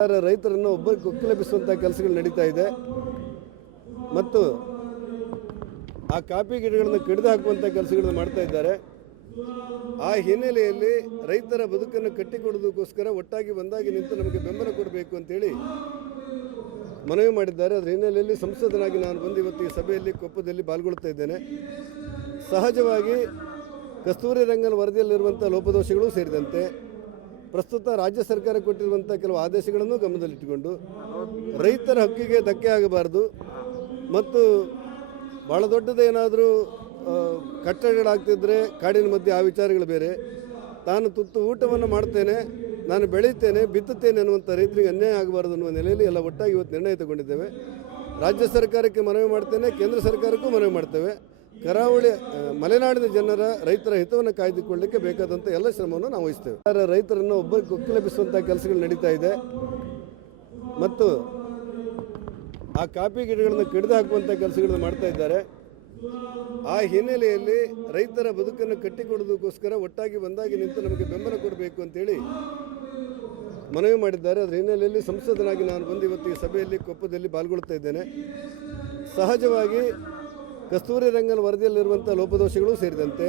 ರೈತರನ್ನು ಒಬ್ಬ ಕೊಕ್ಕಿಲೆಬ್ಬಿಸುವಂಥ ಕೆಲಸಗಳು ನಡೀತಾ ಇದೆ. ಮತ್ತು ಆ ಕಾಫಿ ಗಿಡಗಳನ್ನು ಕಡಿದು ಹಾಕುವಂಥ ಕೆಲಸಗಳನ್ನು ಮಾಡ್ತಾ ಇದ್ದಾರೆ. ಆ ಹಿನ್ನೆಲೆಯಲ್ಲಿ ರೈತರ ಬದುಕನ್ನು ಕಟ್ಟಿಕೊಡೋದಕ್ಕೋಸ್ಕರ ಒಟ್ಟಾಗಿ ಒಂದಾಗಿ ನಿಂತು ನಮಗೆ ಬೆಂಬಲ ಕೊಡಬೇಕು ಅಂತೇಳಿ ಮನವಿ ಮಾಡಿದ್ದಾರೆ. ಅದರ ಹಿನ್ನೆಲೆಯಲ್ಲಿ ಸಂಸದನಾಗಿ ನಾನು ಬಂದು ಇವತ್ತು ಈ ಸಭೆಯಲ್ಲಿ ಕೊಪ್ಪದಲ್ಲಿ ಪಾಲ್ಗೊಳ್ತಾ ಇದ್ದೇನೆ. ಸಹಜವಾಗಿ ಕಸ್ತೂರಿ ರಂಗನ ವರದಿಯಲ್ಲಿರುವಂಥ ಲೋಪದೋಷಗಳು ಸೇರಿದಂತೆ ಪ್ರಸ್ತುತ ರಾಜ್ಯ ಸರ್ಕಾರ ಕೊಟ್ಟಿರುವಂಥ ಕೆಲವು ಆದೇಶಗಳನ್ನು ಗಮನದಲ್ಲಿಟ್ಟುಕೊಂಡು ರೈತರ ಹಕ್ಕಿಗೆ ಧಕ್ಕೆ ಆಗಬಾರದು ಮತ್ತು ಭಾಳ ದೊಡ್ಡದೇನಾದರೂ ಕಟ್ಟಡಗಳಾಗ್ತಿದ್ರೆ ಕಾಡಿನ ಮಧ್ಯೆ ಆ ವಿಚಾರಗಳು ಬೇರೆ. ತಾನು ತುತ್ತು ಊಟವನ್ನು ಮಾಡ್ತೇನೆ, ನಾನು ಬೆಳೀತೇನೆ ಬಿತ್ತುತ್ತೇನೆ ಅನ್ನುವಂಥ ರೈತರಿಗೆ ಅನ್ಯಾಯ ಆಗಬಾರದು ಅನ್ನುವ ನೆಲೆಯಲ್ಲಿ ಎಲ್ಲ ಒಟ್ಟಾಗಿ ಇವತ್ತು ನಿರ್ಣಯ ತಗೊಂಡಿದ್ದೇವೆ. ರಾಜ್ಯ ಸರ್ಕಾರಕ್ಕೆ ಮನವಿ ಮಾಡ್ತೇನೆ, ಕೇಂದ್ರ ಸರ್ಕಾರಕ್ಕೂ ಮನವಿ ಮಾಡ್ತೇವೆ. ಕರಾವಳಿ ಮಲೆನಾಡಿನ ಜನರ ರೈತರ ಹಿತವನ್ನು ಕಾಯ್ದುಕೊಳ್ಳಲಿಕ್ಕೆ ಬೇಕಾದಂಥ ಎಲ್ಲ ಶ್ರಮವನ್ನು ನಾವು ವಹಿಸ್ತೇವೆ. ರೈತರನ್ನು ಒಬ್ಬ ಕೊಕ್ಕಿಲೆಬ್ಬಿಸುವಂಥ ಕೆಲಸಗಳು ನಡೀತಾ ಇದೆ ಮತ್ತು ಆ ಕಾಫಿ ಗಿಡಗಳನ್ನು ಕಡಿದು ಹಾಕುವಂಥ ಕೆಲಸಗಳನ್ನು ಮಾಡ್ತಾ ಇದ್ದಾರೆ. ಆ ಹಿನ್ನೆಲೆಯಲ್ಲಿ ರೈತರ ಬದುಕನ್ನು ಕಟ್ಟಿಕೊಡೋದಕ್ಕೋಸ್ಕರ ಒಟ್ಟಾಗಿ ಒಂದಾಗಿ ನಿಂತು ನಮಗೆ ಬೆಂಬಲ ಕೊಡಬೇಕು ಅಂತೇಳಿ ಮನವಿ ಮಾಡಿದ್ದಾರೆ. ಅದರ ಹಿನ್ನೆಲೆಯಲ್ಲಿ ಸಂಸದನಾಗಿ ನಾನು ಬಂದು ಇವತ್ತು ಈ ಸಭೆಯಲ್ಲಿ, ಕೊಪ್ಪದಲ್ಲಿ ಪಾಲ್ಗೊಳ್ತಾ ಇದ್ದೇನೆ. ಸಹಜವಾಗಿ ಕಸ್ತೂರಿ ರಂಗನ್ ವರದಿಯಲ್ಲಿರುವಂಥ ಲೋಪದೋಷಗಳು ಸೇರಿದಂತೆ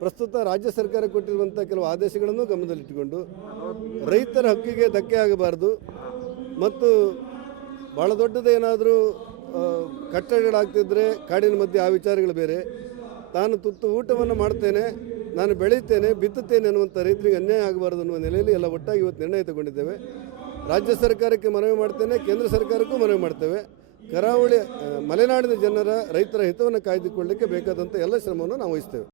ಪ್ರಸ್ತುತ ರಾಜ್ಯ ಸರ್ಕಾರ ಕೊಟ್ಟಿರುವಂಥ ಕೆಲವು ಆದೇಶಗಳನ್ನು ಗಮನದಲ್ಲಿಟ್ಟುಕೊಂಡು ರೈತರ ಹಕ್ಕಿಗೆ ಧಕ್ಕೆ ಆಗಬಾರದು ಮತ್ತು ಭಾಳ ದೊಡ್ಡದೇನಾದರೂ ಕಟ್ಟಡಗಳಾಗ್ತಿದ್ರೆ ಕಾಡಿನ ಮಧ್ಯೆ ಆ ವಿಚಾರಗಳು ಬೇರೆ. ತಾನು ತುತ್ತು ಊಟವನ್ನು ಮಾಡ್ತೇನೆ, ನಾನು ಬೆಳೀತೇನೆ ಬಿತ್ತುತ್ತೇನೆ ಅನ್ನುವಂಥ ರೈತರಿಗೆ ಅನ್ಯಾಯ ಆಗಬಾರದು ಅನ್ನುವ ನೆಲೆಯಲ್ಲಿ ಎಲ್ಲ ಒಟ್ಟಾಗಿ ಇವತ್ತು ನಿರ್ಣಯ ತಗೊಂಡಿದ್ದೇವೆ. ರಾಜ್ಯ ಸರ್ಕಾರಕ್ಕೆ ಮನವಿ ಮಾಡ್ತೇನೆ, ಕೇಂದ್ರ ಸರ್ಕಾರಕ್ಕೂ ಮನವಿ ಮಾಡ್ತೇವೆ. ಕರಾವಳಿ ಮಲೆನಾಡಿನ ಜನರ ರೈತರ ಹಿತವನ್ನು ಕಾಯ್ದುಕೊಳ್ಳಲಿಕ್ಕೆ ಬೇಕಾದಂಥ ಎಲ್ಲ ಶ್ರಮವನ್ನು ನಾವು ವಹಿಸ್ತೇವೆ.